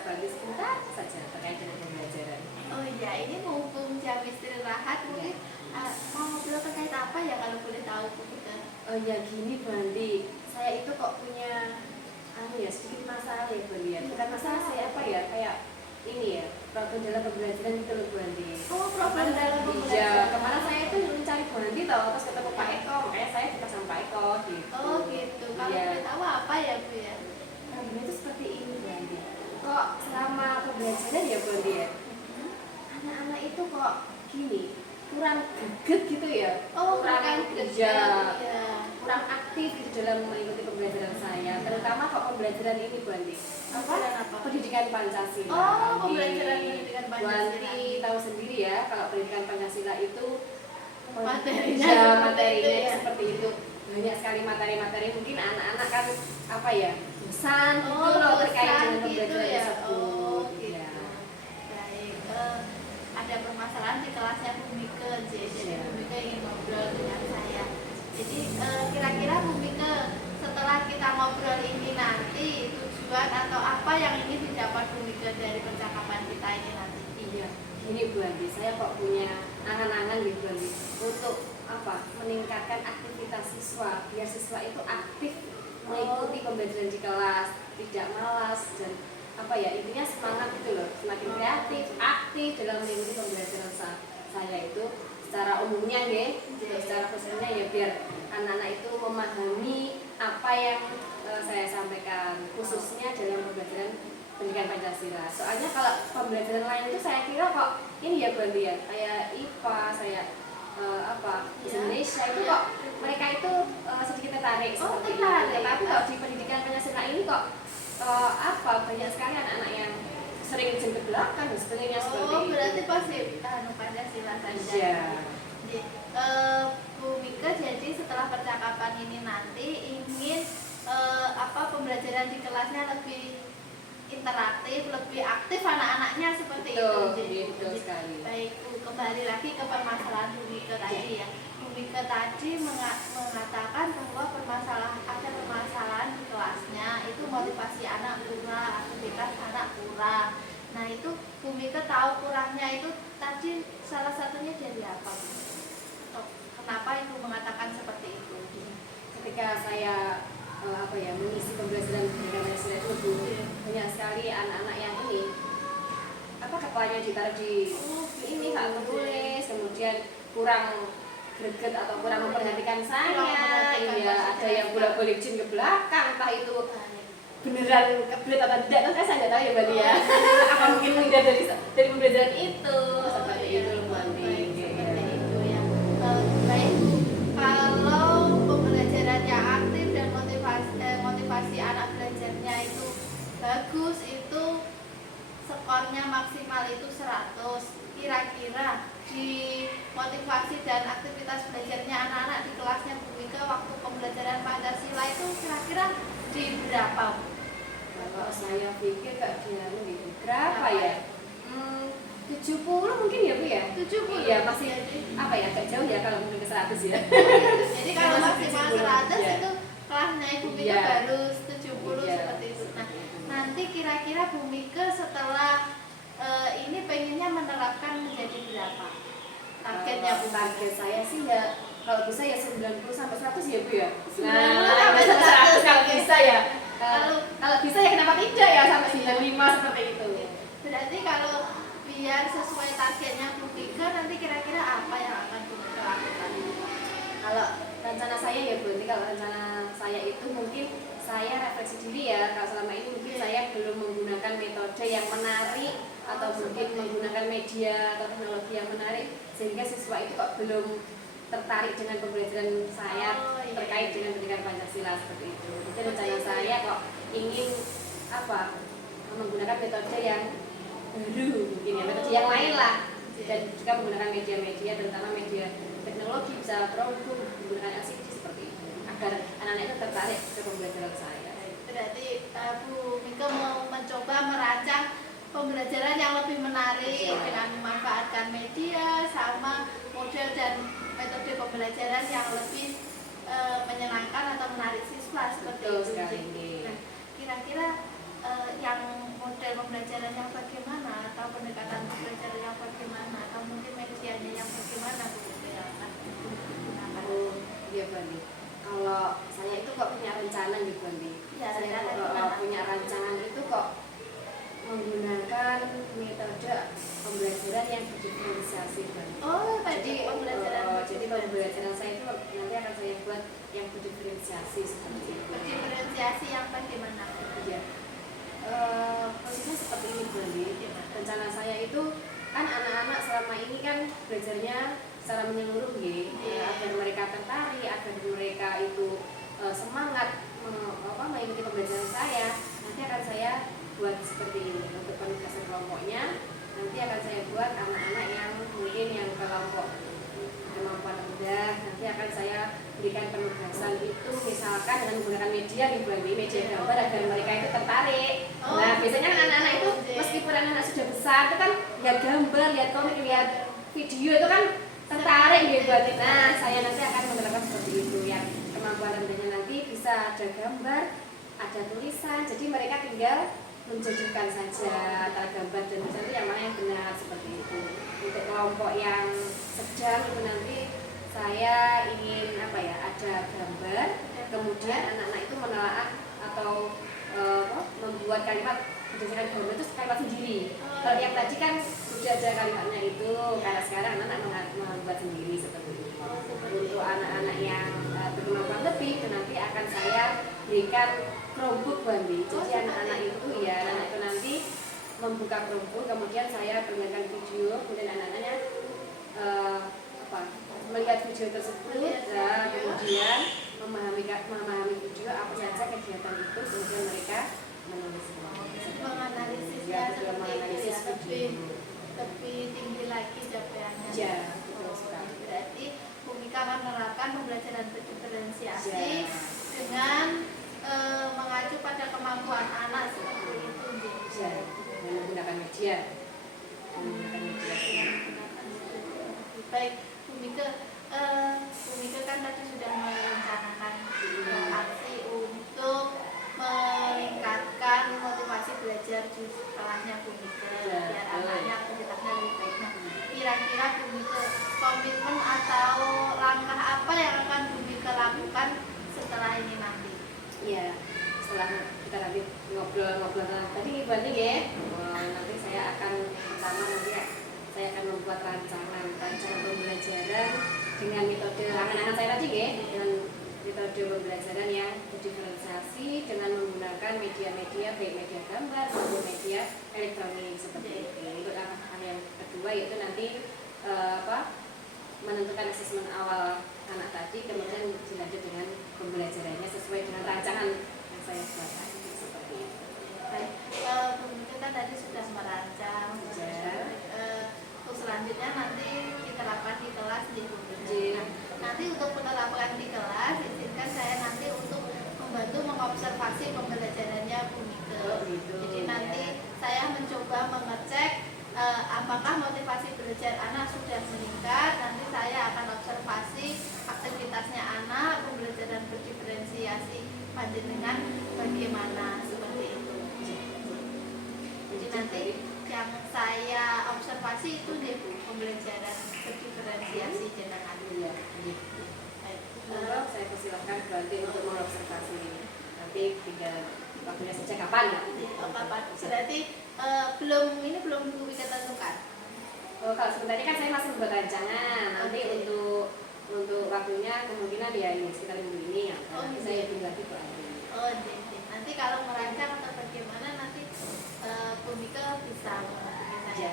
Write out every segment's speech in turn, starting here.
kita bahas sebentar saja terkait dengan pembelajaran. Oh iya, ini mumpung jam istirahat, mungkin mau ngobrol terkait apa ya kalau boleh tahu Bu Mika? Oh ya gini Bu Andi, saya itu kok punya sedikit masalah ya Bu Andi ya. Bukan masalah saya apa ya, kayak ini ya, problem dalam pembelajaran gitu loh Bu Andi. Oh, problem dalam Iya, pembelajaran. kemarin saya itu mencari Bu Andi tau, terus ketemu Pak Eko, makanya saya cerita sama Pak Eko gitu. Oh gitu, kalau Iya. boleh tahu apa ya Bu ya? Problemnya itu seperti ini Bu Andi. Kok selama pembelajaran ya Bu Andi ya, anak-anak itu kok gini, kurang greget gitu ya. Oh, kurang greget kerja, ya. kurang aktif gitu dalam mengikuti pembelajaran saya, terutama kok pembelajaran ini Bu Andi. Pembelajaran apa? Pendidikan Pancasila. Oh, pembelajaran pendidikan Bu Pancasila. Andi tahu sendiri ya, kalau pendidikan Pancasila itu Materinya ya, seperti materinya itu ya. seperti itu. Banyak sekali materi-materi, mungkin anak-anak kan apa ya, bosan gitu Oh, loh terkait bosan dengan gitu pembelajaran ya. tersebut. Oh gitu. Ya. Baik. Ada permasalahan di kelasnya Bu Mika, jadi Ya. Bu Mika ingin ngobrol dengan saya. Jadi kira-kira Bu Mika setelah kita ngobrol ini nanti tujuan atau apa yang ingin didapat Bu Mika dari percakapan kita ini nanti? Iya, ini Bu Andi, saya kok punya angan-angan gitu Bu Andi, untuk apa? Meningkatkan aktivitas siswa, biar siswa itu aktif mengikuti pembelajaran di kelas, tidak malas dan apa ya, intinya semangat gitu loh, semakin kreatif, aktif dalam mengikuti pembelajaran saya itu secara umumnya ya, secara khususnya ya biar anak-anak itu memahami apa yang saya sampaikan, khususnya dalam pembelajaran pendidikan Pancasila. Soalnya kalau pembelajaran lain itu saya kira kok ini ya Bu Andi ya, kayak IPA, saya bahasa Indonesia itu kok mereka itu sedikit tertarik seperti itu. tertarik. Tetapi kalau di pendidikan Pancasila ini kok banyak sekali anak-anak yang sering jeng ke belakang dan sebagainya seperti Oh, itu. berarti pasti Pancasila saja. Iya. Jadi, Bu Mika jadi setelah percakapan ini nanti ingin pembelajaran di kelasnya lebih interaktif, lebih aktif anak-anaknya seperti Betul, itu. Jadi, betul sekali. baik Bu, kembali lagi ke permasalahan Bu Mika tadi ya. Bu Mika tadi mengatakan bahwa ada permasalahan di kelasnya, itu motivasi anak kurang, aktivitas anak kurang. Nah itu Bu Mika tahu kurangnya itu tadi salah satunya dari apa Bu? Kenapa Ibu mengatakan seperti itu? Ketika saya mengisi pembelajaran pendidikan Pancasila itu banyak sekali anak-anak yang ini kepalanya ditaruh di ini saat menulis, kemudian kurang greget atau kurang memperhatikan saya, ada yang bolak-balik jeng ke belakang, entah itu beneran keblet atau tidak, kan saya nggak tahu ya Mbak Lia. Apa mungkin tidak dari pembelajaran itu seperti itu loh Mbak Lia. Seperti itu ya. Baik Bu, kalau pembelajarannya aktif dan motivasi anak belajarnya itu bagus, itu skornya maksimal itu 100. Kira-kira di motivasi dan aktivitas belajarnya anak-anak di kelasnya Bu Mika waktu pembelajaran Pancasila itu kira-kira di berapa? Kalau saya pikir Kak Diana gitu, berapa ya? 70 mungkin ya Bu ya? 70? Iya, masih agak jauh ya kalau mungkin ke 100 ya. Jadi kalau Masih maksimal 70, 100 ya. itu kelasnya Ibu Mika Iya. baru 70 Iya. seperti itu. Nah, nanti kira-kira Bu Mika setelah ini pengennya menerapkan menjadi berapa? Targetnya Bu Mika? Target saya sih ya kalau bisa ya 90 sampai 100 ya Bu ya. 90 sampai 100 kalau 100 bisa ya. Kalau- Kalau bisa ya kenapa tidak ya sampai 95 seperti itu. Berarti kalau biar sesuai targetnya Bu Mika, nanti kira-kira apa yang akan Bu Mika lakukan? Kalau rencana saya ya Bu, kalau rencana saya itu mungkin saya refleksi diri ya, kalau selama ini mungkin saya belum menggunakan metode yang menarik atau mungkin menggunakan media atau teknologi yang menarik sehingga siswa itu kok belum tertarik dengan pembelajaran saya terkait dengan pendidikan Pancasila seperti itu. Jadi rencana saya kok ingin menggunakan metode yang baru mungkin ya, metode yang lain lah, dan juga menggunakan media-media terutama media teknologi, bisa Chromebook, menggunakan LCD seperti itu agar anak-anak itu tertarik ke pembelajaran saya. Berarti Bu Mika mau mencoba merancang pembelajaran yang lebih menarik dengan memanfaatkan media sama model dan metode pembelajaran yang lebih menyenangkan atau menarik siswa seperti Betul itu. sekali. Nah, kira-kira yang model pembelajaran Kalau saya itu kok punya rencana gitu Andi. Ya, Saya rencana kok gimana? punya rancangan itu kok menggunakan metode pembelajaran yang berdiferensiasi Andi. Oh, jadi pembelajaran Jadi pembelajaran saya itu nanti akan saya buat yang berdiferensiasi seperti itu. berdiferensiasi yang bagaimana? Iya. Kondisinya seperti ini Bu Andi. Rencana saya itu kan anak-anak selama ini kan belajarnya secara menyeluruh agar mereka tertarik, agar mereka itu semangat mengikuti pembelajaran saya. Nanti akan saya buat seperti ini untuk penugasan kelompoknya. Nanti akan saya buat anak-anak yang mungkin yang kelompok kemampuan rendah, nanti akan saya berikan penugasan itu misalkan dengan menggunakan media media gambar agar mereka itu tertarik. Nah biasanya kan anak-anak itu meskipun anak-anak sudah besar itu kan lihat gambar, lihat komik, lihat video itu kan tertarik gitu. Nah saya nanti akan menerapkan seperti itu yang kemampuan rendahnya nanti bisa ada gambar, ada tulisan, jadi mereka tinggal menjodohkan saja antara gambar dan tulisan itu yang mana yang benar seperti itu. Untuk kelompok yang sedang itu nanti saya ingin ada gambar, kemudian anak-anak itu menelaah atau membuat kalimat berdasarkan gambar itu kalimat sendiri. Kalau yang tadi kan sudah ada kalimatnya itu, karena sekarang anak-anak membuat sendiri seperti itu. Untuk anak-anak yang berkemampuan lebih, nanti akan saya berikan Chromebook Bandi. Jadi anak-anak itu nanti membuka Chromebook, kemudian saya perlihatkan video, kemudian anak-anaknya melihat video tersebut, kemudian memahami video apa saja kegiatan itu, kemudian mereka menulis Menganalisisnya seperti itu ya, lebih tinggi lagi capaiannya. Ya, betul sekali. Berarti Bu Mika akan menerapkan pembelajaran berdiferensiasi dengan mengacu pada kemampuan anak seperti itu. Menggunakan media. Baik, Bu Mika kan tadi sudah merencanakan aksi untuk meningkatkan motivasi belajar di sekolahnya Bu Mika biar anaknya aktivitasnya lebih baik. Nah, kira-kira Bu Mika komitmen atau langkah apa yang akan Bu Mika lakukan setelah ini nanti? Iya, setelah kita nanti ngobrol-ngobrol tadi Bandi ya, nanti saya akan pertama nanti saya akan membuat rancangan pembelajaran dengan metode angan-angan saya tadi ya, dengan metode pembelajaran yang berdiferensiasi dengan menggunakan media-media baik media gambar maupun media elektronik seperti itu. Untuk langkah yang kedua yaitu nanti menentukan asesmen awal anak tadi, kemudian dilanjut dengan pembelajarannya sesuai dengan rancangan yang saya buat tadi seperti itu. Baik, Bu Mika kan tadi sudah merancang. Untuk selanjutnya nanti diterapkan di kelas di Bu Mika. Nanti untuk penerapan di kelas, izinkan saya nanti untuk membantu mengobservasi pembelajarannya Bu Mika. Jadi nanti saya mencoba mengecek apakah motivasi belajar anak sudah meningkat. Nanti saya akan observasi aktivitasnya anak, pembelajaran berdiferensiasi panjenengan bagaimana seperti itu. Jadi nanti yang saya observasi itu nih Bu, pembelajaran berdiferensiasi jenengan. Iya. Saya persilahkan berarti untuk mengobservasi ini. Nanti tinggal waktunya saja kapan ya? Kapan? Berarti belum Bu Mika tentukan. Kalau sebenarnya kan saya masih membuat rancangan. Nanti untuk waktunya kemungkinan ya ini sekitar minggu ini ya. Nanti saya tunggu lagi Bu Andi. Nanti kalau merancang atau bagaimana nanti Bu Mika bisa menghubungi saya.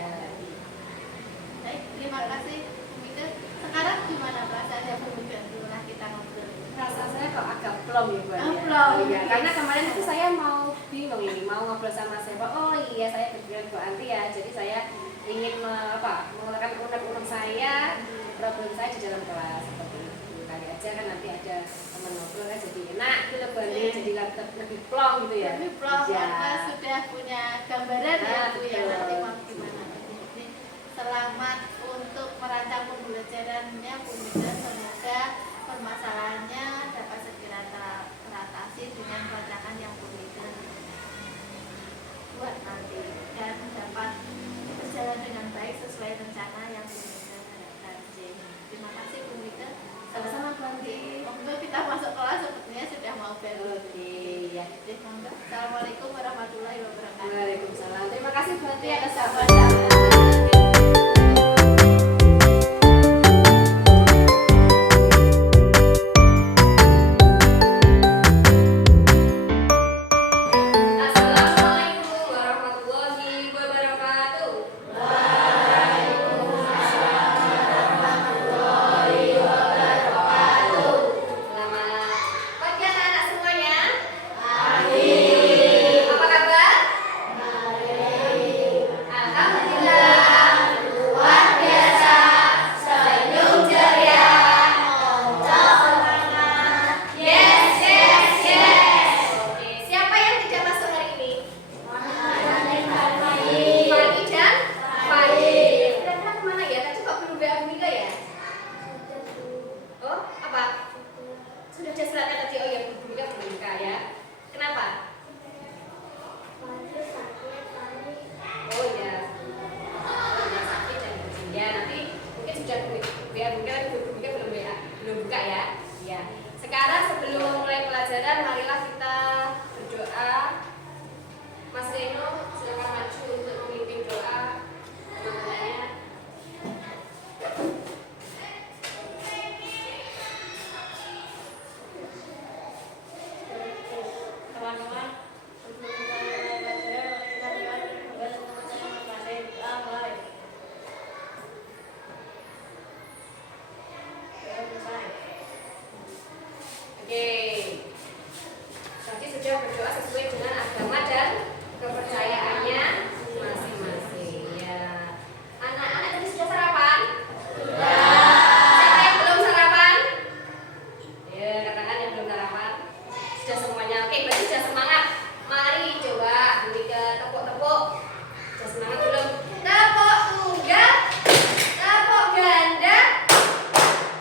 Baik, terima kasih Bu Mika. Sekarang gimana perasaannya Bu Mika setelah kita ngobrol? Perasaan saya kok agak plong ya Bu Andi. Plong. Iya, karena kemarin itu saya mau bingung ini mau ngobrol sama siapa. Oh iya, saya berpikiran Bu Andi ya. Jadi saya ingin mengeluarkan unek-unek saya, problem saya di dalam kelas seperti itu. Kali aja kan nanti ada teman ngobrol kan jadi enak gitu Bu Andi, jadi lebih plong gitu ya. Lebih plong karena sudah punya gambaran ya Bu ya nanti mau gimana. Jadi selamat untuk merancang pembelajarannya Bu Mika. Semoga permasalahannya dapat segera teratasi dengan rancangan yang Bu Mika buat nanti dan dapat berjalan dengan baik sesuai rencana yang Bu Mika harapkan. Terima kasih Bu Mika. Sama-sama Bu Andi. Semoga kita masuk kelas Assalamualaikum warahmatullahi wabarakatuh. Waalaikumsalam. Terima kasih Bu Ati atas Sama-sama. Assalamualaikum warahmatullahi wabarakatuh. Selamat pagi anak-anak semuanya. Apa kabar? Alhamdulillah. Luar biasa. Senyum ceria. Moncong semangat. Yes, yes, yes. Oke, siapa yang tidak masuk hari ini? Fani dan Fani. Kira-kira kemana ya? Tadi kok belum WA Bumika ya? Oh, apa? Sudah ada suratnya tadi. Oh ya, Bu Bumika belum buka ya. Kenapa? Oh ya, sakit dan ya nanti mungkin sudah WA Bumika tapi Bu Bumika belum buka ya. Ya. Sekarang sebelum memulai pelajaran, marilah kita berdoa. Mas Reno, silakan maju untuk memimpin doa teman-temannya. Teman-teman, untuk memulai pelajaran, kita mulai mulai. Oke. Tadi sudah berdoa sesuai dengan agama dan kepercayaannya masing-masing ya. Anak-anak tadi sudah sarapan? Siapa yang belum sarapan? Ya, katakan yang belum sarapan. Sudah semuanya. Oke, berarti sudah semangat. Mari coba beli ke tepuk-tepuk. Sudah semangat belum? Tepuk tunggal, tepuk ganda,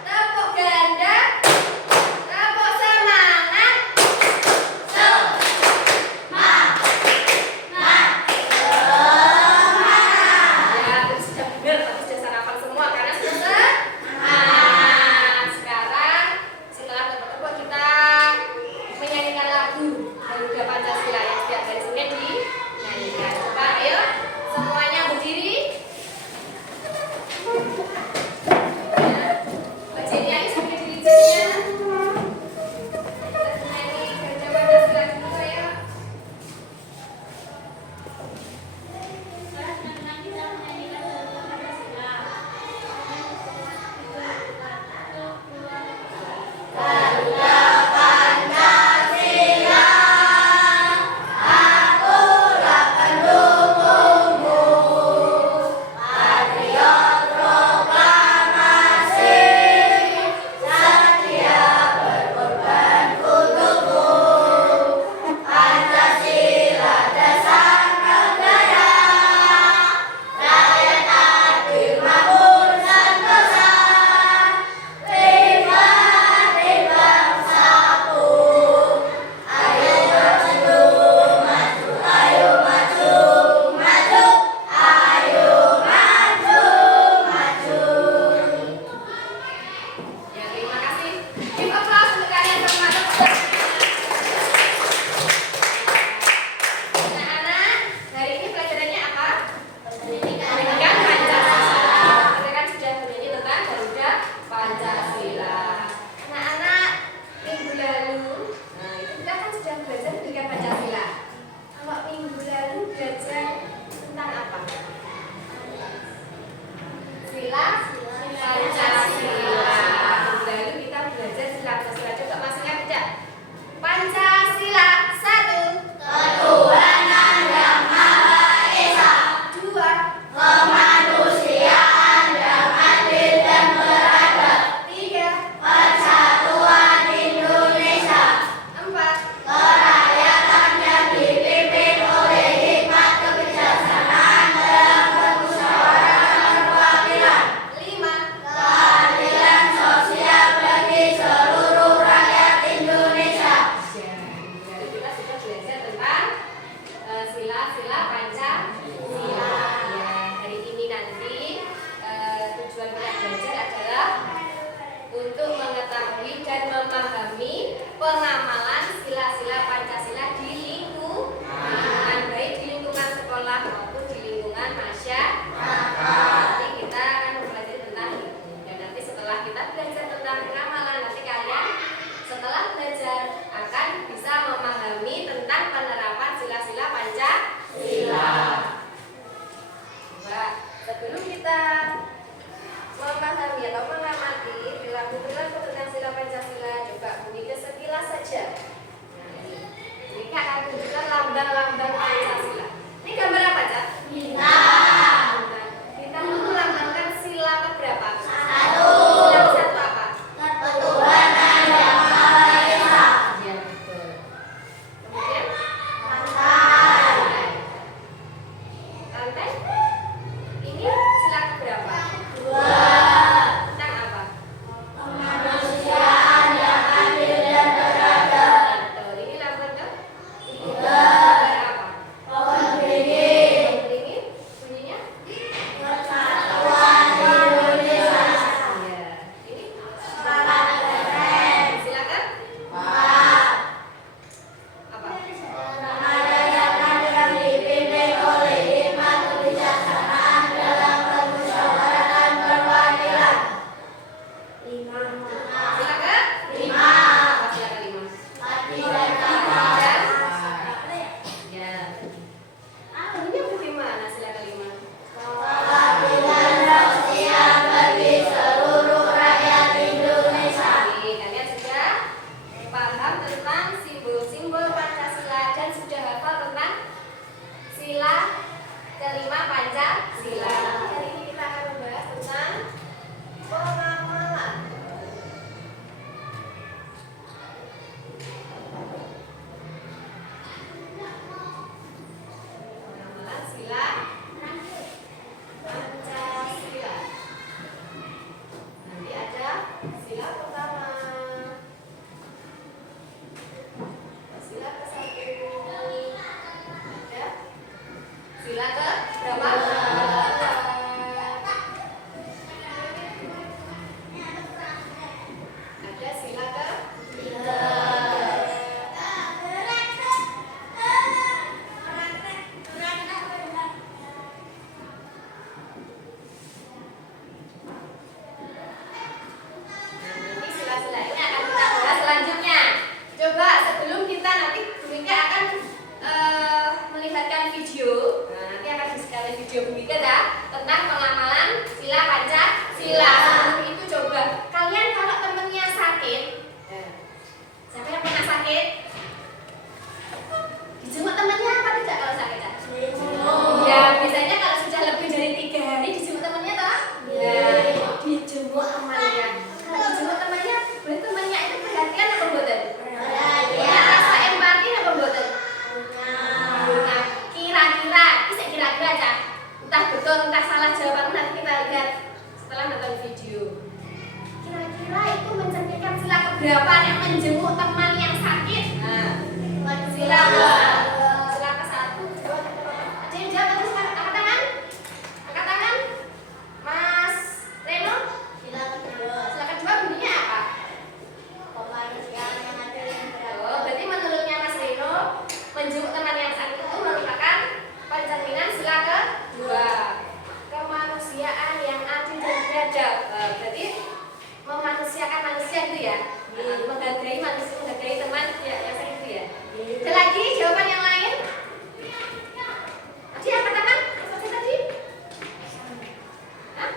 tepuk ganda, tepuk semangat. Ya, tadi sudah benar, tadi sudah sarapan semua karena sudah semangat. Sekarang setelah tepuk-tepuk kita menyanyikan lagu Garuda Pancasila. menjenguk teman yang sakit. Nah, sila ke-1, 2, 3. Ada yang jawab? Angkat tangan. Angkat tangan. Mas Reno. Sila kedua bunyinya apa? Oh, berarti menurutnya Mas Reno, menjenguk teman yang sakit itu merupakan pencerminan sila kedua, kemanusiaan yang adil dan beradab. Berarti memanusiakan manusia itu ya, menghargai manusia, menghargai teman ya, yang sakit itu ya. Ada lagi jawaban yang lain? Tadi apa teman? Seperti tadi? Hah?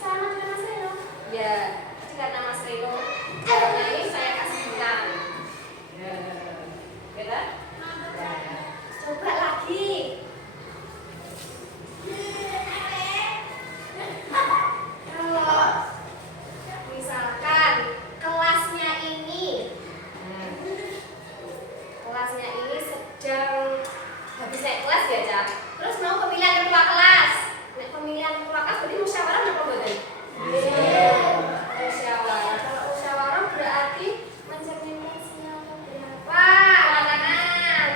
Sama dengan Mas Reno. Ya, tadi karena Mas Reno jawabnya ini saya kasih bintang. Ya, ya. Coba lagi. Kalau misalkan kelasnya ini sedang habis naik kelas ya, Cak. Terus mau pemilihan ketua kelas. Nek pemilihan ketua kelas berarti musyawarah apa mboten? Musyawarah. Kalau musyawarah berarti mencerminkan sila berapa? Tangan.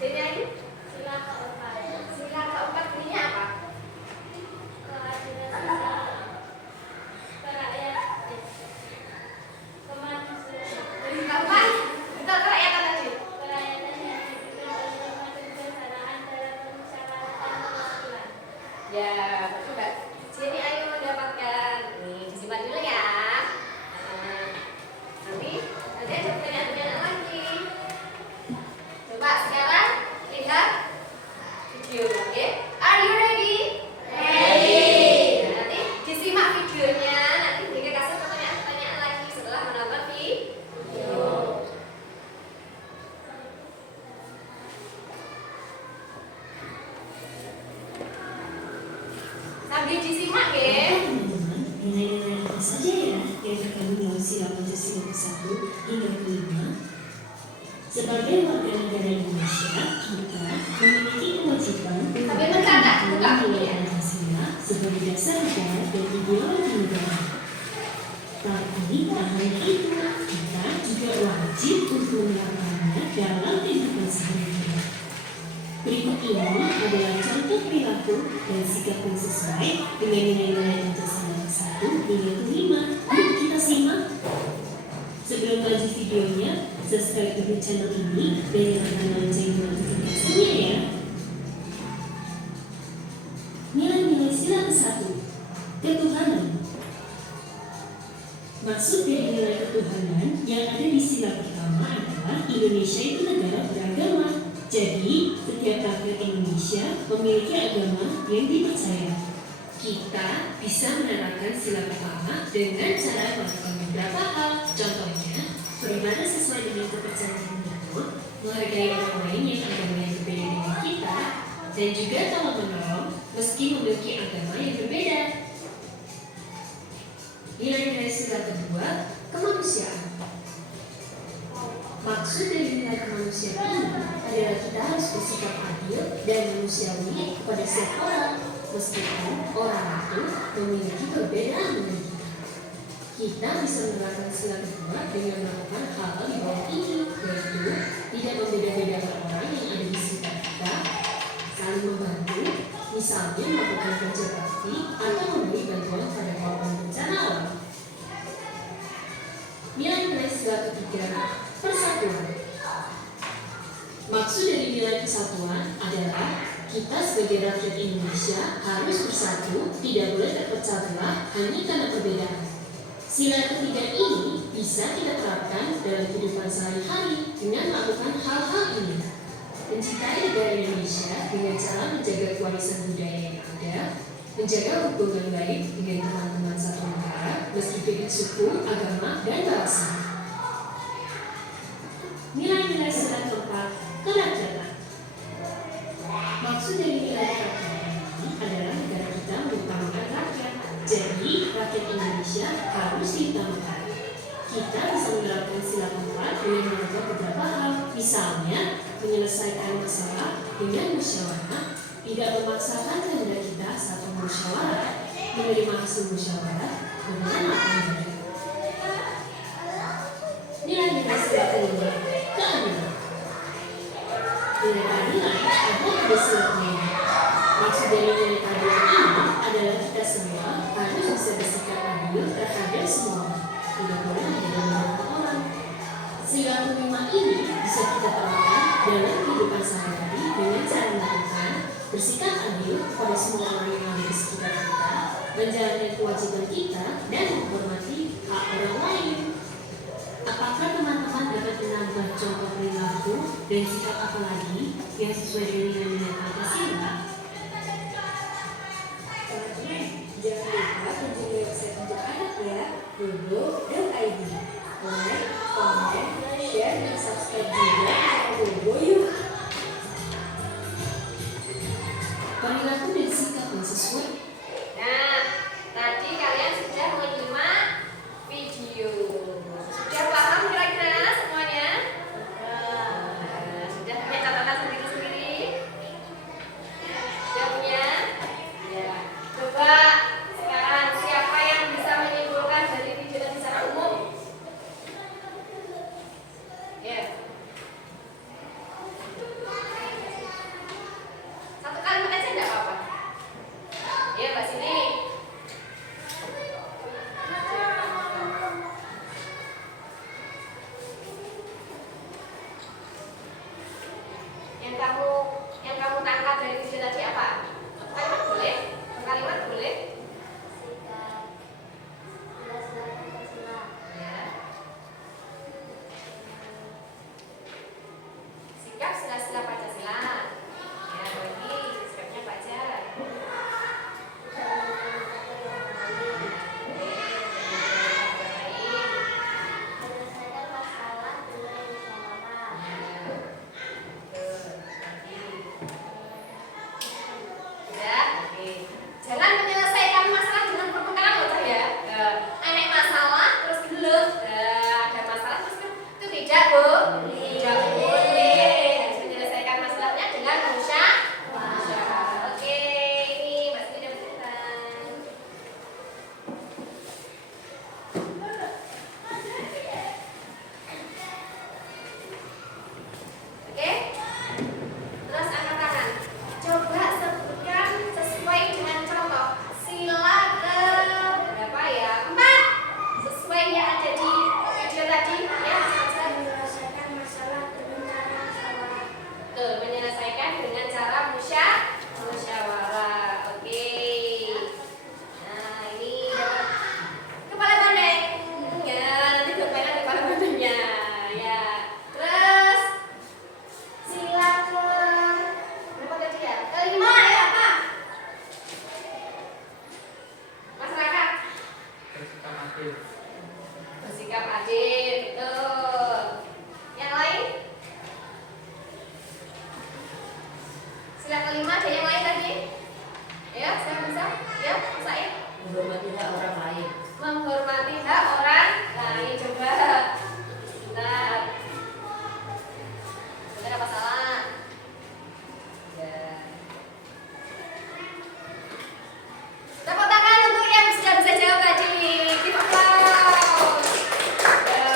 Sini lagi. Sila keempat bunyinya apa? Apa? Betul, kerakyatan tadi. Ya, betul Mbak. Sini ayo mendapatkan. Nih, disimpan dulu ya. Nanti ada pertanyaan-pertanyaan lagi. Coba sekarang lihat video, oke? Are you ready? Ready. Nanti disimak videonya. Nanti Dika kasih pertanyaan-pertanyaan lagi setelah menonton video. Sambil disimak ya. Nilai-nilai apa saja ya yang terkandung dalam sila Pancasila ke-1 hingga ke-5? Sebagai warga negara Indonesia, kita memiliki kewajiban untuk mencatat, nilai Pancasila sebagai dasar negara dan ideologi negara. Tapi tak hanya itu, kita juga wajib untuk menerapkannya dalam kehidupan sehari-hari. Berikut ini adalah contoh perilaku dan sikap yang sesuai dengan nilai-nilai Pancasila ke-1 hingga ke-5. Yuk kita simak. Sebelum lanjut videonya, subscribe dulu channel ini dan nyalakan lonceng notifikasinya ya. Nilai-nilai sila ke-1, ketuhanan. Maksud dari nilai ketuhanan yang ada di sila pertama adalah Indonesia itu negara beragama. Jadi, setiap rakyat Indonesia memiliki agama yang dipercaya. Kita bisa menerapkan sila pertama dengan cara melakukan beberapa hal. Contohnya, beribadah sesuai dengan kepercayaan kita, menghargai orang lain yang agamanya berbeda dengan kita, dan juga tolong menolong meski memiliki agama yang berbeda. Nilai-nilai sila kedua, kemanusiaan. Maksud dari nilai kemanusiaan ini adalah kita harus bersikap adil dan manusiawi kepada setiap orang, meskipun orang itu memiliki perbedaan dengan kita. Kita bisa menerapkan sila kedua dengan melakukan hal-hal di bawah ini, yaitu tidak membeda-bedakan orang yang ada di sekitar kita, saling membantu, misalnya melakukan kerja bakti atau memberi bantuan pada korban bencana alam. Nilai-nilai sila ketiga, persatuan. Maksud dari nilai kesatuan adalah kita sebagai rakyat Indonesia harus bersatu, tidak boleh terpecah belah hanya karena perbedaan. Sila ketiga ini bisa kita terapkan dalam kehidupan sehari-hari dengan melakukan hal-hal ini. Mencintai negara Indonesia dengan cara menjaga kewarisan budaya yang ada, menjaga hubungan baik dengan teman-teman satu negara, meski beda suku, agama, dan bahasa. Nilai-nilai sila keempat, kerakyatan. Maksud dari nilai kerakyatan ini adalah negara kita mengutamakan rakyat. Jadi, rakyat Indonesia harus diutamakan. Kita bisa menerapkan sila keempat dengan melakukan beberapa hal, misalnya menyelesaikan masalah dengan musyawarah, tidak memaksakan kehendak kita saat bermusyawarah, menerima hasil musyawarah, dengan lapang dada. Nilai-nilai sila kelima, keadilan. Nilai keadilan ada pada sila kelima. Maksud dari nilai keadilan ini adalah kita semua harus bisa bersikap adil terhadap semua orang, tidak boleh hanya beberapa orang. Sila kelima ini bisa kita terapkan dalam kehidupan sehari-hari dengan cara melakukan bersikap adil kepada semua orang yang ada di sekitar kita, menjalankan kewajiban kita, dan menghormati hak orang lain. Apakah teman-teman dapat menambah contoh perilaku dan sikap apa lagi yang sesuai dengan nilai-nilai Pancasila? Teman-teman, jangan lupa kunjungi website untuk anak ya, bobo.id. Like, comment, share, dan subscribe juga ke Bobo yuk. Perilaku dan sikap yang sesuai. Nah, tadi kalian sudah menyimak video. Sudah paham kira-kira semuanya? Sudah punya catatan sendiri-sendiri? Sudah punya? Ya. Coba sekarang siapa yang bisa menyimpulkan dari video tadi secara umum? Ya. Satu kalimat aja enggak apa-apa. Ya, Mbak Sini. Yang kamu tangkap dari video tadi apa? Kalimat boleh? Kalimat boleh? Ya. Sikap sila-sila Pancasila. Ya, bagi sikapnya baca. Jangan menyelesaikan masalah dengan pertukaran loh ya. Aneh masalah terus gelap. Ada masalah terus itu tidak tidak boleh. Harus menyelesaikan masalahnya dengan musyawarah. Oke, ini Mbak Siti dapat catatan. Oke. Terus angkat tangan. Coba sebutkan sesuai dengan contoh sila ke berapa ya? 4. Sesuai yang ada di video tadi ya. Menyelesaikan masalah dengan cara musyawarah. Tuh, menyelesaikan dengan cara musyawarah. Oke. Nah, ini dapat kepala bandeng. Ya, nanti berpegang kepala bandengnya. Ya. Terus sila ke berapa tadi ya? Kelima ya apa? Masyarakat bersikap adil, betul. Yang lain? Sila kelima ada yang lain tadi? Ya, saya bisa? Ya, saya Menghormati hak orang lain. menghormati hak orang lain. Coba. Benar. Benar apa salah? Ya. Tepuk tangan untuk yang sudah bisa jawab tadi. Give applause. Ya.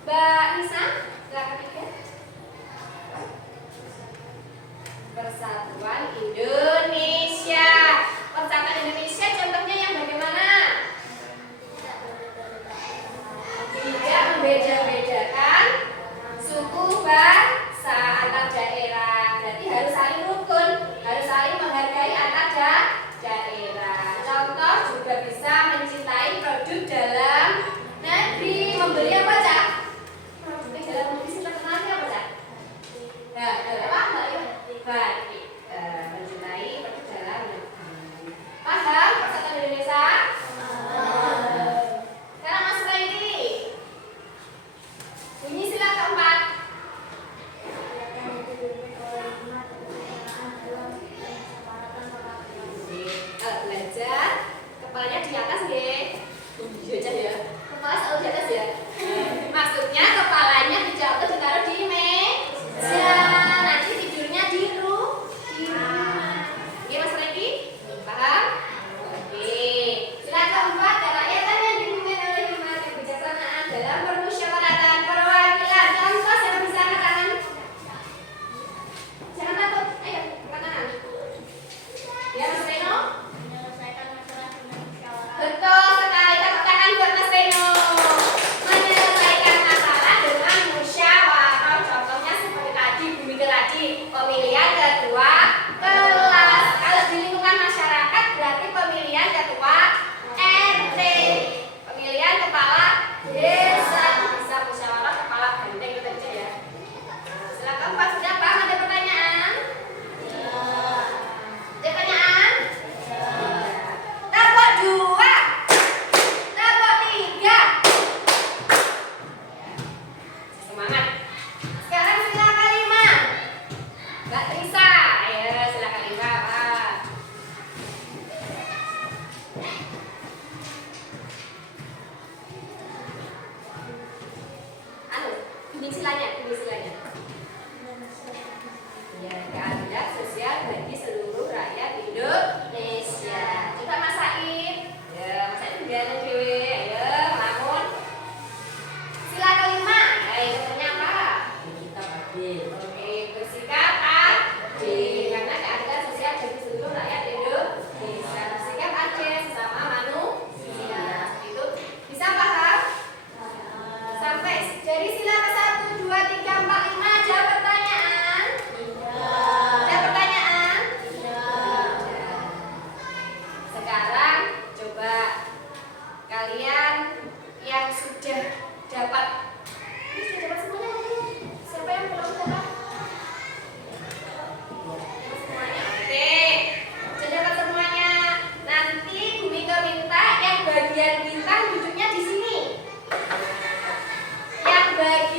Mbak Nisa, silakan tiga. Persatuan Indonesia. Persatuan Indonesia contohnya yang bagaimana? Tidak membeda-bedakan suku, bangsa, antar daerah. Berarti harus saling rukun, harus saling menghargai antar daerah. Contoh juga bisa mencintai produk dalam negeri. Membeli apa, Cak? Produk dalam negeri sih terkenalnya apa, Cak? Nah, apa, Mbak Ayu? Baik. Mencintai produk dalam negeri. Paham persatuan Indonesia? Sekarang Mas Freddy. Bunyi sila keempat. Belajar kepalanya di atas ya. Kepala selalu di atas ya. Maksudnya kepalanya dijatuh ditaruh di meja. Nanti tidurnya di rumah. Oke Mas Regi? Paham? Oke. Sila keempat, kerakyatan yang dipimpin oleh hikmat kebijaksanaan dalam permusyawaratan perwakilan. Contoh siapa bisa angkat tangan? Jangan takut. Ayo, angkat tangan. Ya Mas Reno? Betul sekali, tepuk tangan buat Mas Reno. Menyelesaikan masalah dengan musyawarah. Contohnya seperti tadi, Bumi tadi, pemilihan ketua kelas. Kalau di lingkungan masyarakat berarti pemilihan ketua RT, pemilihan kepala desa. Bisa musyawarah kepala banteng kita bisa ya. Silakan Pak, sudah paham? Ada pertanyaan? Ada pertanyaan? Tepuk dua, tepuk tiga. Semangat. Sekarang sila kelima. Mbak Trisa, ayo sila kelima Pak. Ini silanya. Ya, keadilan sosial bagi seluruh rakyat Indonesia. Coba Mas Said. Ya, Mas Said biar dewe. Ayo, bangun. Sila kelima. Ayo, katanya apa? Kita adil. Oke, bersikap adil. Karena keadilan sosial bagi seluruh rakyat Indonesia. Bersikap adil sesama manusia. Itu bisa paham? Sampai dari sila ke 1, 2, 3, 4, 5 ada pertanyaan? Ada pertanyaan? Sekarang coba kalian yang sudah dapat. Ini sudah dapat semuanya belum? Siapa yang belum dapat? Semuanya? Oke. Sudah dapat semuanya. Nanti Bumi minta yang bagian bintang duduknya di sini. Yang bagian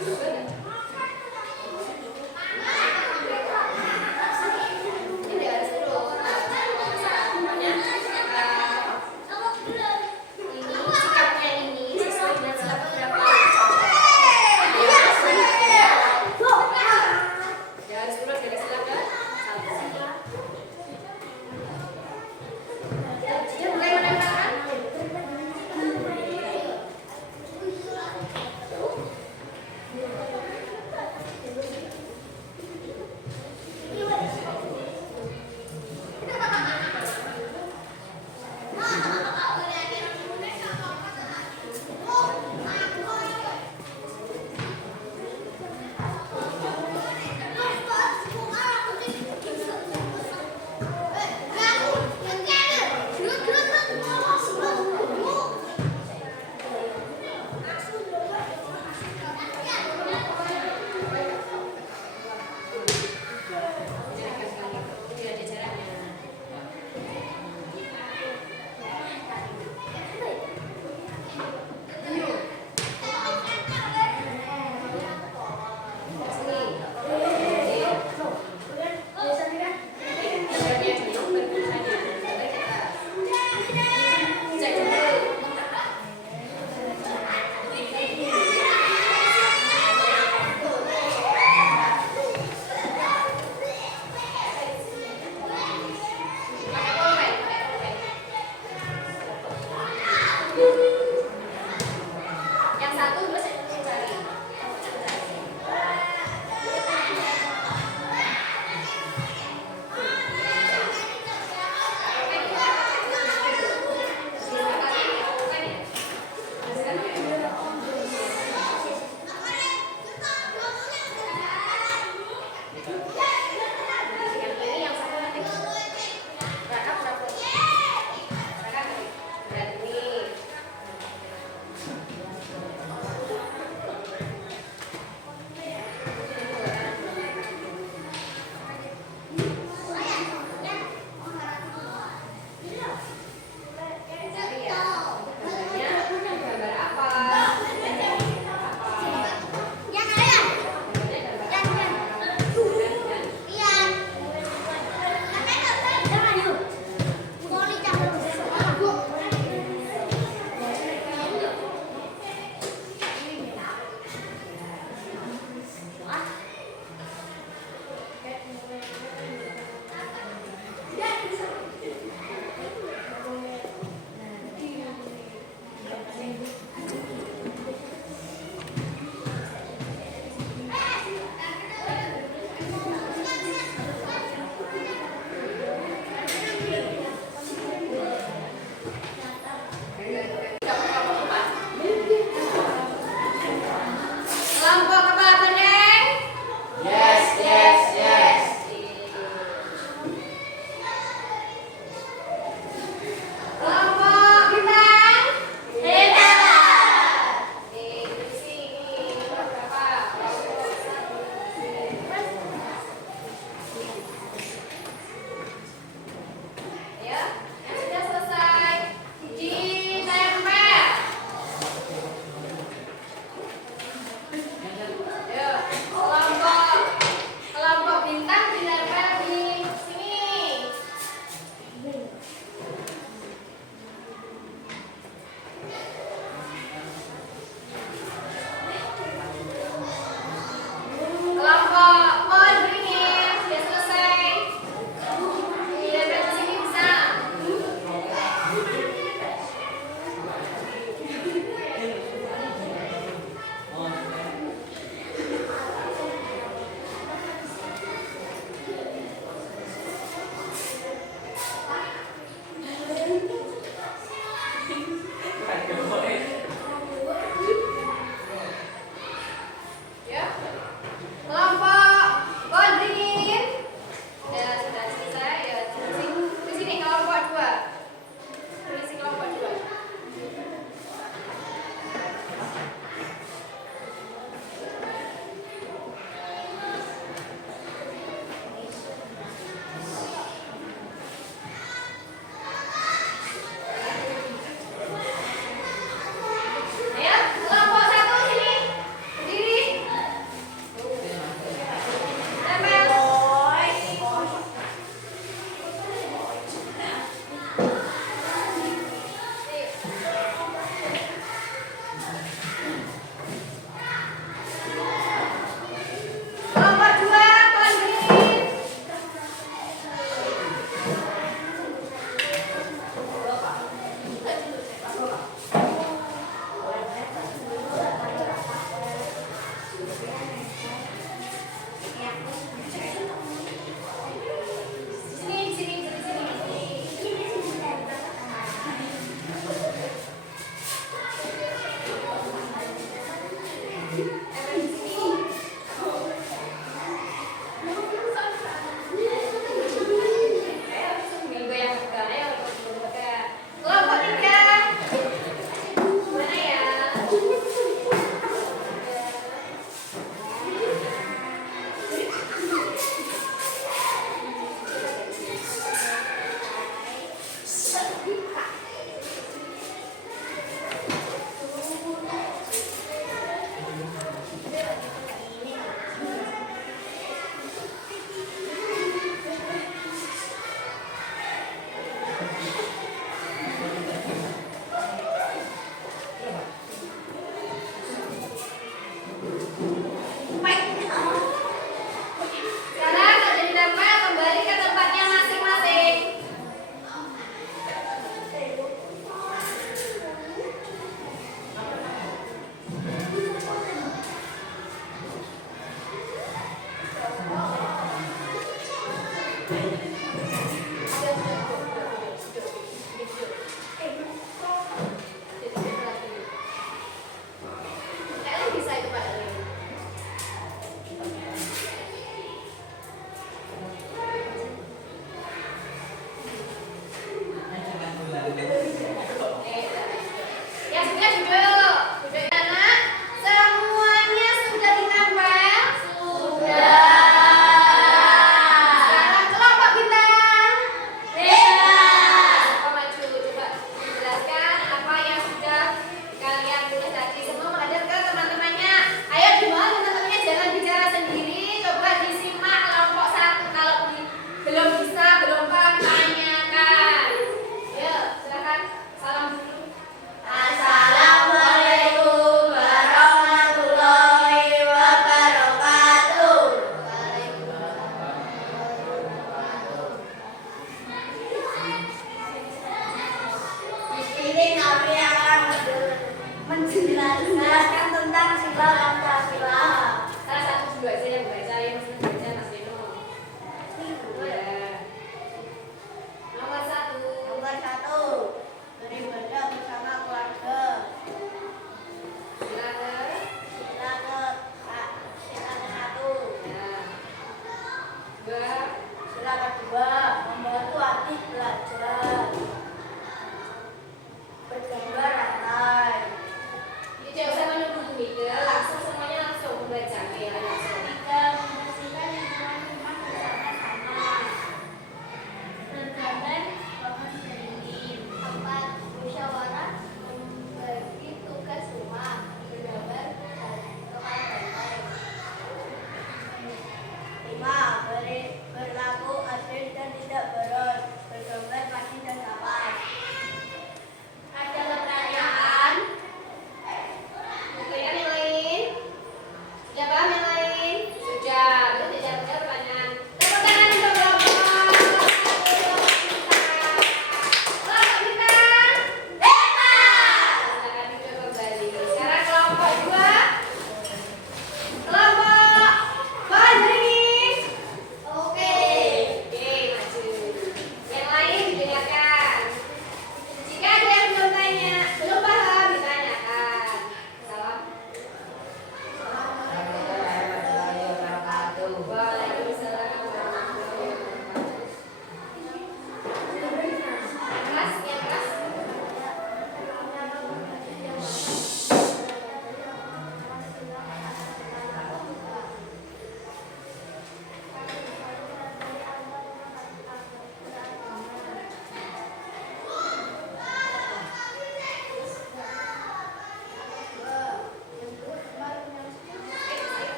Betul nggak? Ini harus urut. Pokoknya ini sikapnya ini sesuai dengan sila keberapa ya harus urut dari sila ke satu. Ya, mulai menempelkan.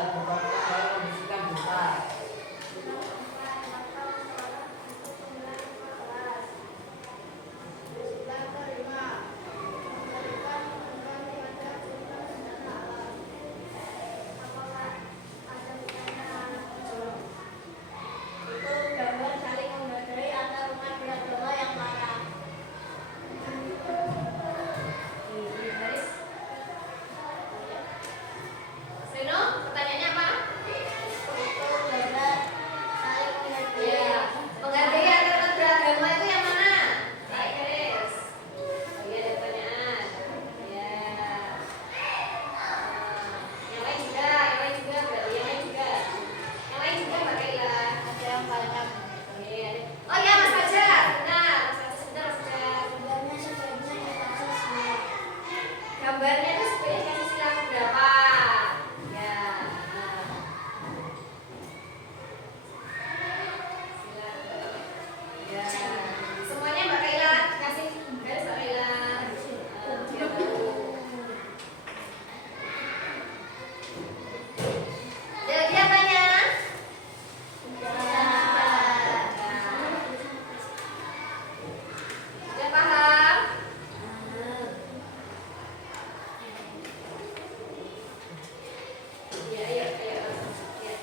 Bukankah saya membersihkan dupa? Itu gambar saling menghargai antar umat beragama yang mana? Haris. Reno, pertanyaannya apa? Itu gambar saling menghargai. Ya, menghargai antar umat beragama itu yang mana? Baik, Haris. Oh iya, ada pertanyaan. Ya. Yang lain juga, yang lain juga, berarti yang lain juga. Yang lain juga Mbak Kaila. Ada yang banyak. Oke, ada. Oh iya, Mas Fajar. Benar, Mas Fajar, sebentar, Mas Fajar. Gambarnya sebaiknya dibaca semua. Gambarnya itu sebenarnya kasih silang berapa? Ya. Silang. Ya. Semuanya Mbak Kaila kasih garis Mbak Kaila. Biar tahu. Ada lagi yang tanya? Sudah paham? Ya, ayo, ayo. Ya.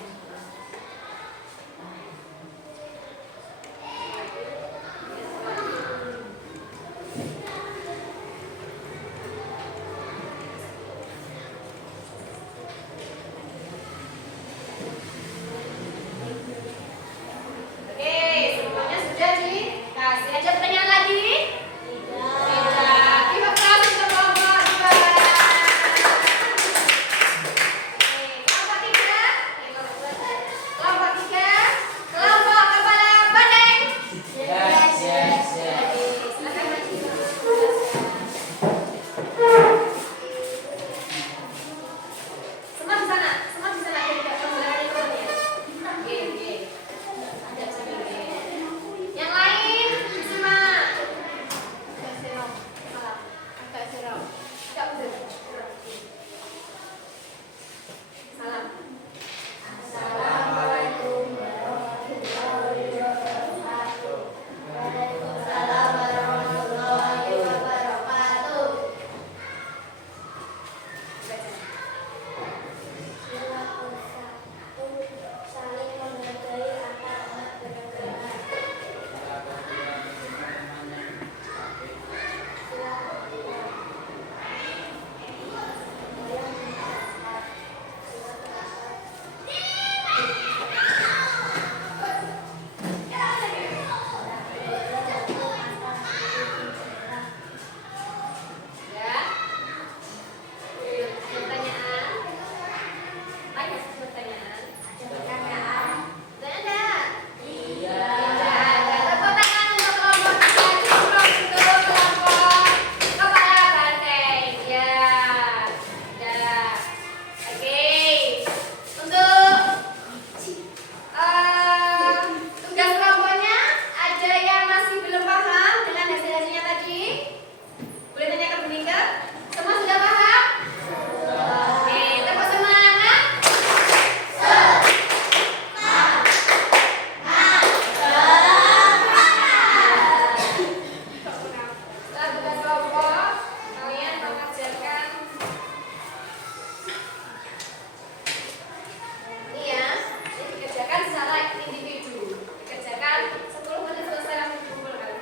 Oke, semuanya sudah dikasih. Ada pertanyaan lagi? Tidak. Terima kasih untuk kelompok dua. Kelompok tiga. Kelompok tiga. Kelompok kepala bandeng. Yes, yes, yes. Silakan maju. Semua di sana. Semua di sana. Jadi nggak pembelajaran itu ya. Oke, oke. Ada sini. Yang lain disimak. Agak serem. Agak serem. Agak betul. Salam. Assalamualaikum warahmatullahi wabarakatuh. Waalaikumsalam warahmatullahi wabarakatuh. Perilaku satu, saling menghargai antar umat beragama. Ya. Ada pertanyaan? Banyak pertanyaan. Pertanyaan ada? Tidak ada. Tepuk tangan untuk kelompok tiga. Cukup untuk kelompok kepala banteng. Ya. Sudah. Oke. Untuk tugas kelompoknya ada yang masih belum paham dengan hasil-hasilnya tadi? Boleh tanya ke Bu Nika? Semua sudah paham? Oke, tepuk semangat. Setelah tugas kelompok, kalian mengajarkan ini ya, ini dikerjakan secara individu. Dikerjakan 10 menit selesai langsung dikumpulkan.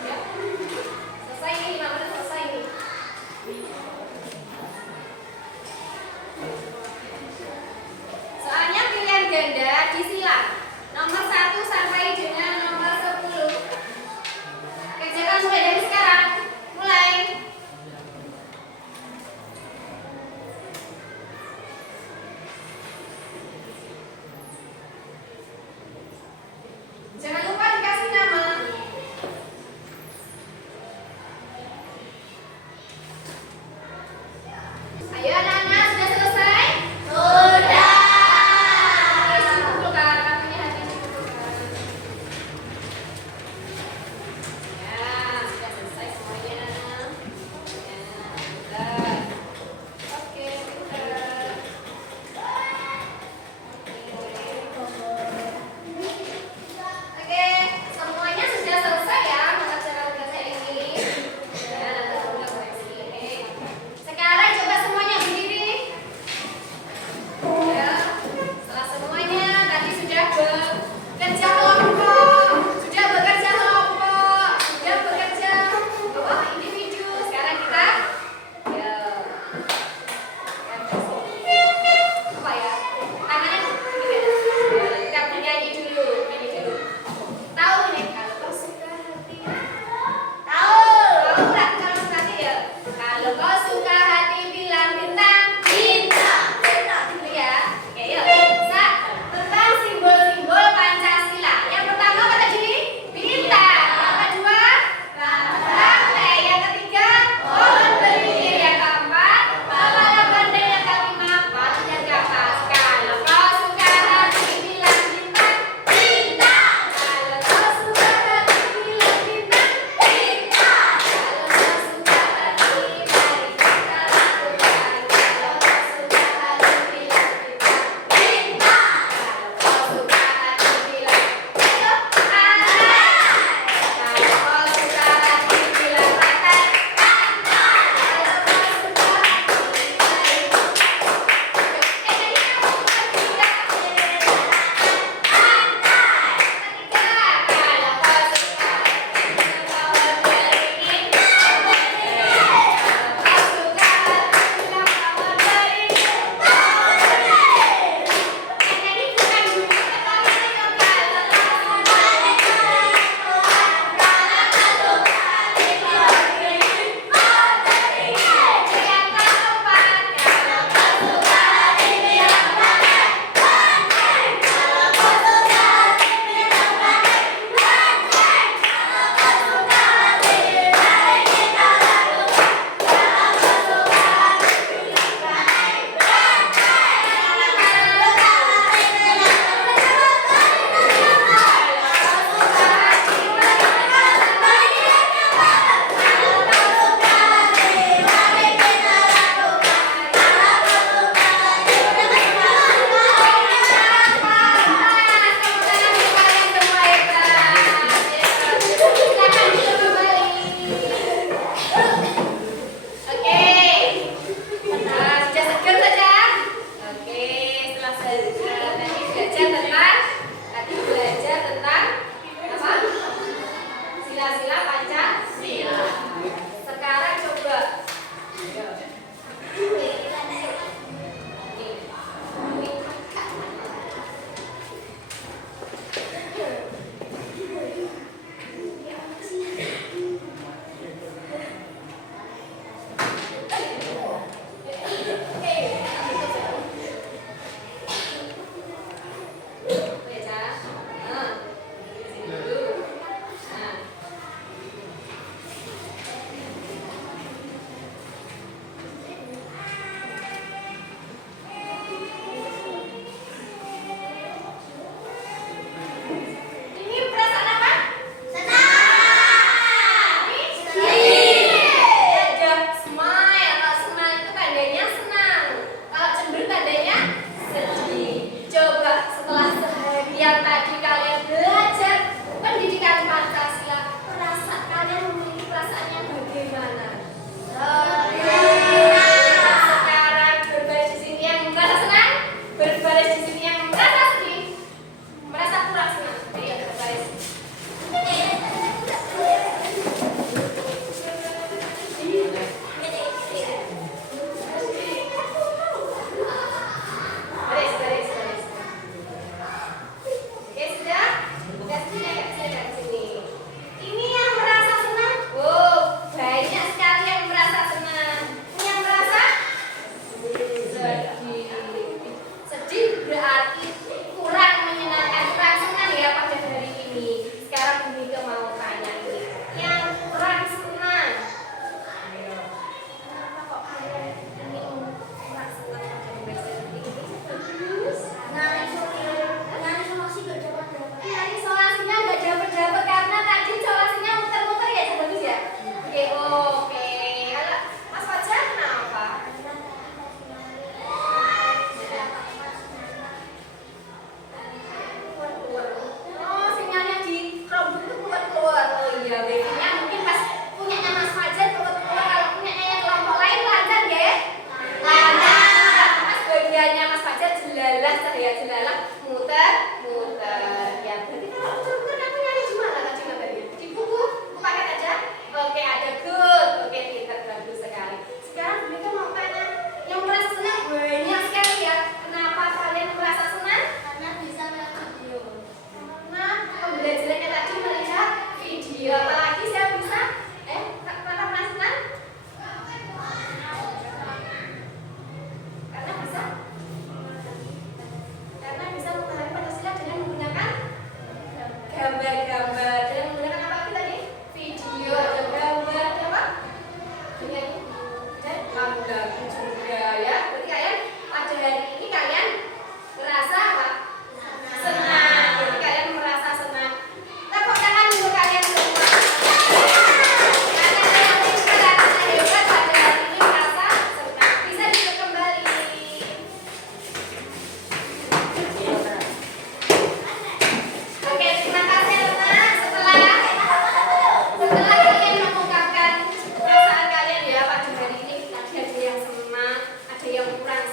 Ya. Selesai ini 5 menit selesai ini. Soalnya pilihan ganda disilang nomor 1 sampai dengan nomor 10. Kerjakan mulai dari sekarang. Mulai. Jangan lupa dikasih nama. Ayo anak-anak, sudah selesai? Sudah.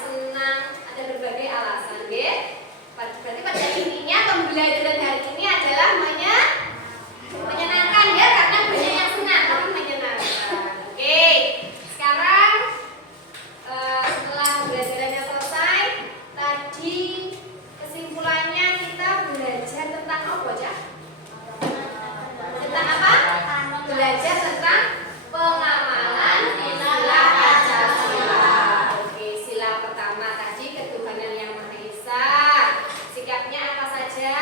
senang, ada berbagai alasan, nggih. Berarti pada intinya pembelajaran hari ini adalah menyenangkan ya, karena banyak yang senang tapi menyenangkan. Oke, sekarang setelah pembelajarannya selesai, tadi kesimpulannya kita belajar tentang apa aja? Tentang apa? Belajar tentang pengamalan sila Pancasila. Oke, sila pertama tadi ketuhanan yang Maha Esa. Sikapnya apa saja?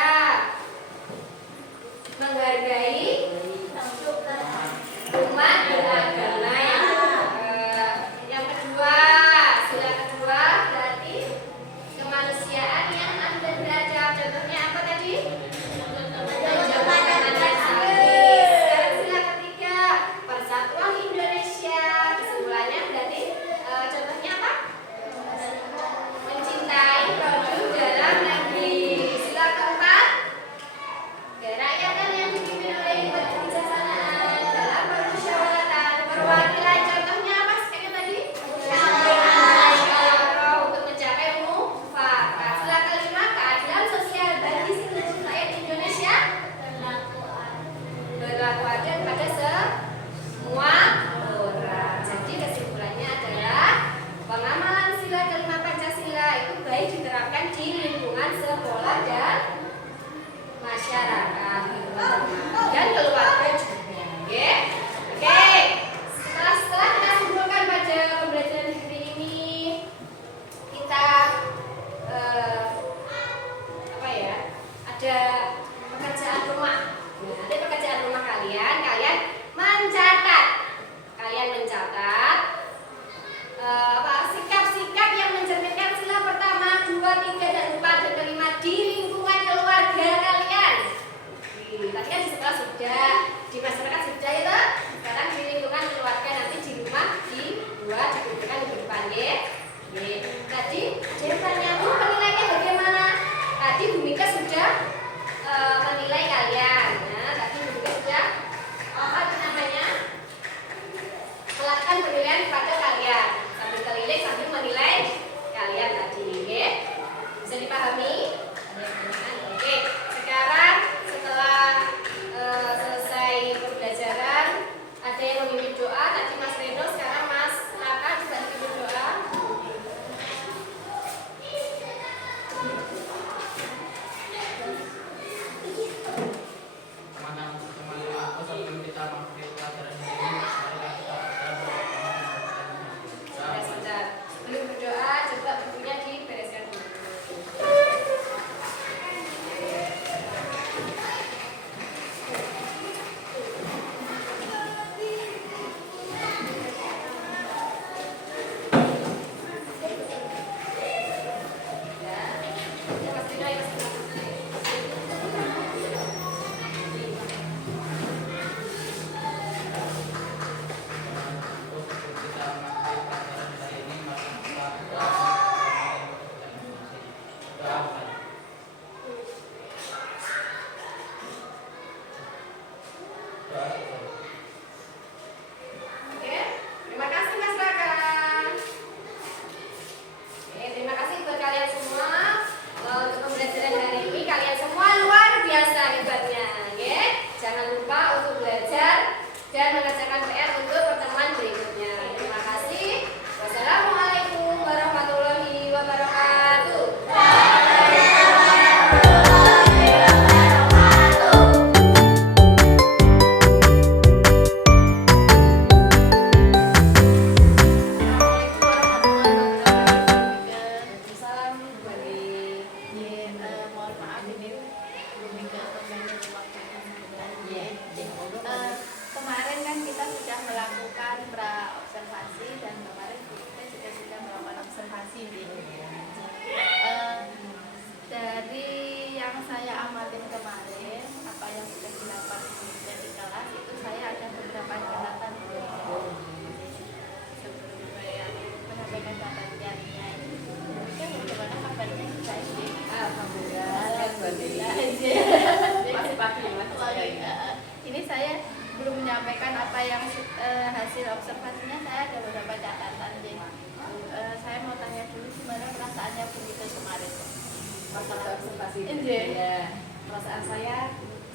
masalah observasi. Iya. Ya, perasaan saya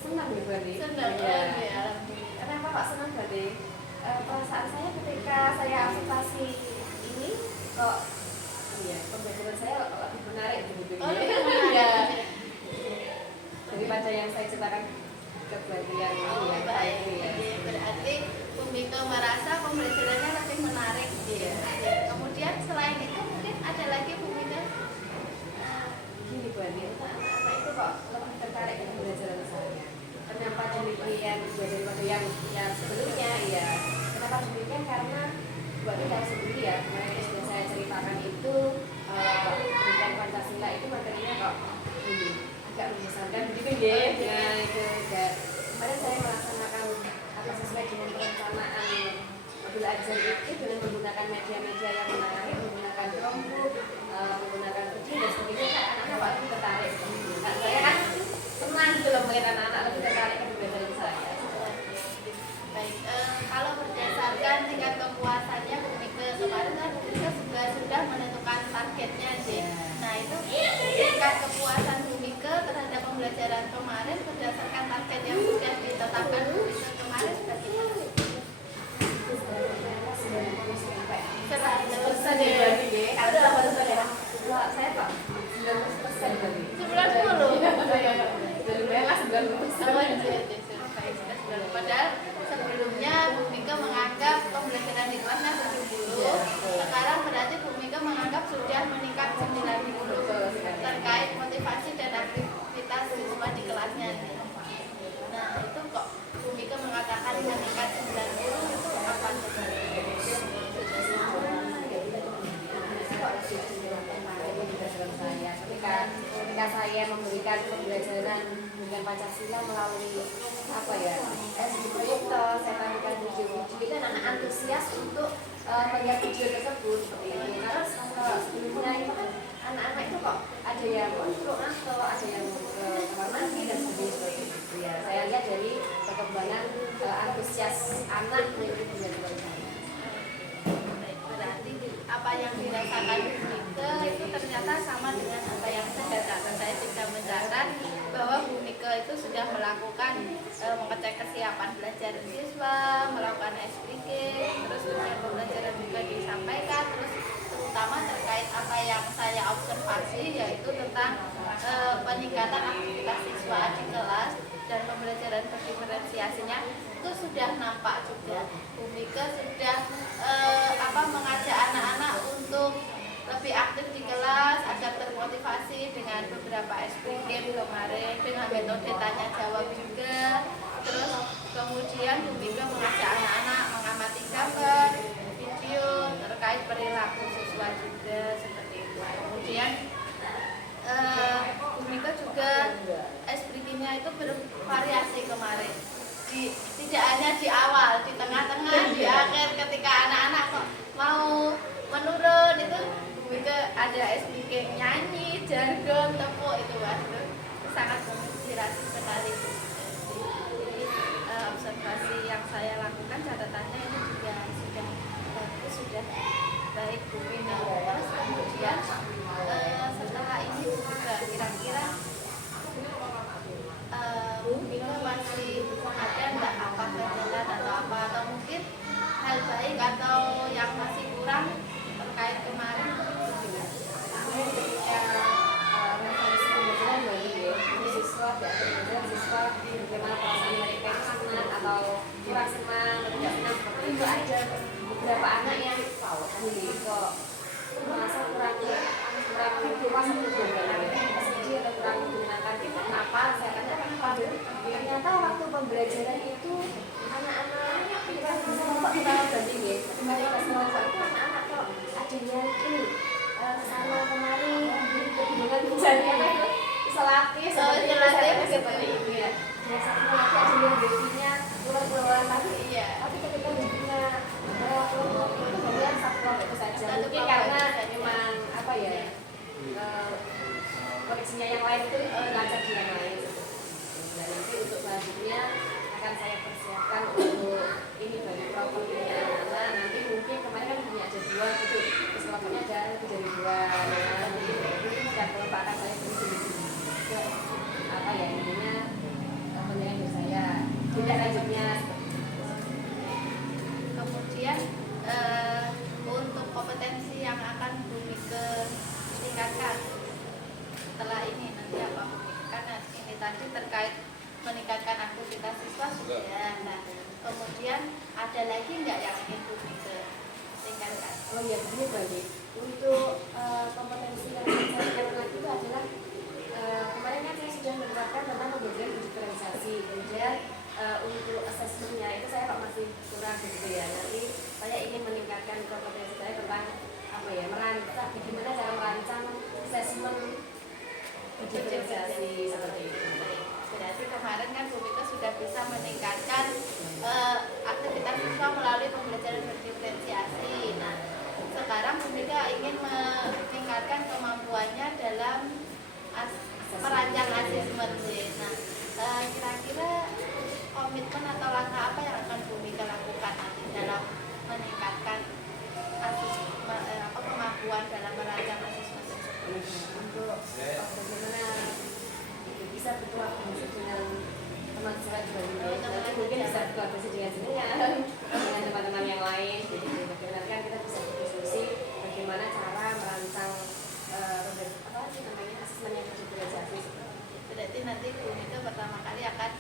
senang ya Bani. Senang Ya. ya, alhamdulillah. Kenapa Pak senang Bani? Perasaan saya ketika saya observasi ini kok iya pembelajaran saya lebih menarik begitu. Oh, lebih Iya. menarik. Daripada yang saya ceritakan ke Bani yang Oh, yang baik. ya. Iya, berarti Bu Mika merasa pembelajarannya lebih menarik. Iya. Kemudian selain itu mungkin ada lagi Bu Mika? Gini Bu Ani, anak-anak itu kok lebih tertarik dengan pembelajaran saya. Kenapa demikian daripada yang sebelumnya ya? Kenapa demikian? Karena Bu Ani tahu sendiri ya, kemarin yang sudah saya ceritakan itu pendidikan Pancasila itu materinya kok ini agak membosankan begitu ya. Nah itu enggak. Kemarin saya melaksanakan apa sesuai dengan perencanaan belajar itu dengan menggunakan media-media yang menarik, menggunakan Chromebook, menggunakan video dan sebagainya, kan anak-anak pasti tertarik. Nah, saya kan senang gitu loh melihat anak-anak lebih tertarik ke pembelajaran saya. Baik, kalau berdasarkan tingkat kepuasannya Bu Mika kemarin kan Bu Mika sudah menentukan targetnya sih. Nah itu tingkat kepuasan Bu Mika terhadap pembelajaran kemarin berdasarkan target yang sudah ditetapkan Bu Mika kemarin berarti Persen ya berarti ya. Ada 8% ya. Wah, saya Pak 90% berarti. 90. Jadi lumayan lah 90%. Padahal sebelumnya Bu Mika menganggap pembelajaran di kelasnya 70. Sekarang berarti Bu Mika menganggap sudah meningkat 90 terkait motivasi dan aktivitas siswa di kelasnya. Nah itu kok Bu Mika mengatakan meningkat 90 itu apa? Ketika saya memberikan pembelajaran dengan Pancasila melalui apa ya SD proyektor, saya tampilkan video-video itu anak antusias untuk melihat video tersebut seperti itu. Karena sebelumnya itu kan anak-anak itu kok ada yang untuk atau ada yang ke kamar mandi dan sebagainya seperti itu ya. Saya lihat dari perkembangan antusias anak mengikuti pembelajaran saya. Berarti apa yang dirasakan Bu Mika itu ternyata sama dengan apa yang saya catat. Saya sudah mencatat bahwa Bu Mika itu sudah melakukan mengecek kesiapan belajar siswa, melakukan SPG, terus kemudian pembelajaran juga disampaikan, terus terutama terkait apa yang saya observasi yaitu tentang peningkatan aktivitas siswa di kelas dan pembelajaran berdiferensiasinya itu sudah nampak juga. Bu Mika sudah mengajak anak-anak untuk lebih aktif di kelas agar termotivasi dengan beberapa SPG kemarin dengan metode tanya jawab juga. Terus kemudian Bu Mika mengajak anak-anak mengamati gambar, video terkait perilaku siswa juga seperti itu. Kemudian Bu Mika juga SPG-nya itu bervariasi kemarin. Tidak hanya di awal, di tengah-tengah, di akhir ketika anak-anak kok mau menurun itu Bu Mika ada SPG nyanyi, jargon, tepuk itu sangat menginspirasi sekali. Jadi observasi yang saya lakukan catatannya ini juga sudah bagus, sudah baik Bu Mika. Terus kemudian setelah ini juga kira-kira Bu Mika masih ada enggak apa kendala atau apa atau mungkin hal baik atau yang masih kurang terkait kemarin? Ketika referensi pembelajaran bagi siswa, pembelajaran siswa bagaimana perasaan mereka itu senang atau kurang senang atau tidak senang seperti itu ada beberapa anak yang ini kok merasa kurang puas untuk belajar atau kurang menggunakan kenapa saya tanya kenapa ternyata waktu pembelajaran itu anak-anak kita kelompok kita banding ya ketika kelompok itu anak-anak kok ada yang ini kesana kemari kebingungan misalnya apa itu isolatif seperti itu ya satu lagi ada yang babynya keluar-keluar tapi ketika babynya kelompok itu hanya satu kelompok saja mungkin karena memang apa ya koneksinya yang lain itu lancar di yang lain dan nanti untuk selanjutnya akan saya persiapkan untuk ini bagi kelompoknya anak-anak nanti mungkin kemarin kan punya ada 2 gitu terus kelompoknya ada lebih dari 2 nah, jadi mungkin setiap kelompok akan saya beri terkait meningkatkan aktivitas siswa sudah. Nah, kemudian ada lagi nggak yang ingin Bu Mika tingkatkan? Oh iya, begini Bagi. Untuk kompetensi yang saya tingkatkan itu adalah kemarin kan saya sudah menerapkan tentang pembelajaran diferensiasi. Kemudian untuk asesmennya itu saya kok masih kurang gitu ya. Nanti saya ingin meningkatkan kompetensi saya tentang apa ya, merancang bagaimana cara merancang asesmen diferensiasi seperti itu. Berarti kemarin kan Bu Mika sudah bisa meningkatkan aktivitas siswa melalui pembelajaran berdiferensiasi. Nah, sekarang Bu Mika ingin meningkatkan kemampuannya dalam merancang asesmen. Nah, kira-kira komitmen atau langkah apa yang akan Bu Mika lakukan nanti dalam meningkatkan kemampuan dalam merancang asesmen tersebut? Untuk bagaimana bisa berkolaborasi dengan teman saya juga nanti mungkin bisa berkolaborasi dengan teman-teman yang lain. Jadi bagaimana kan kita bisa berdiskusi bagaimana cara merancang asesmen yang berdiferensiasi. Berarti nanti Bu Mika pertama kali akan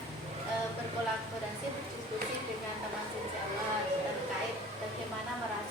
berkolaborasi berdiskusi dengan teman sejawat terkait bagaimana merancang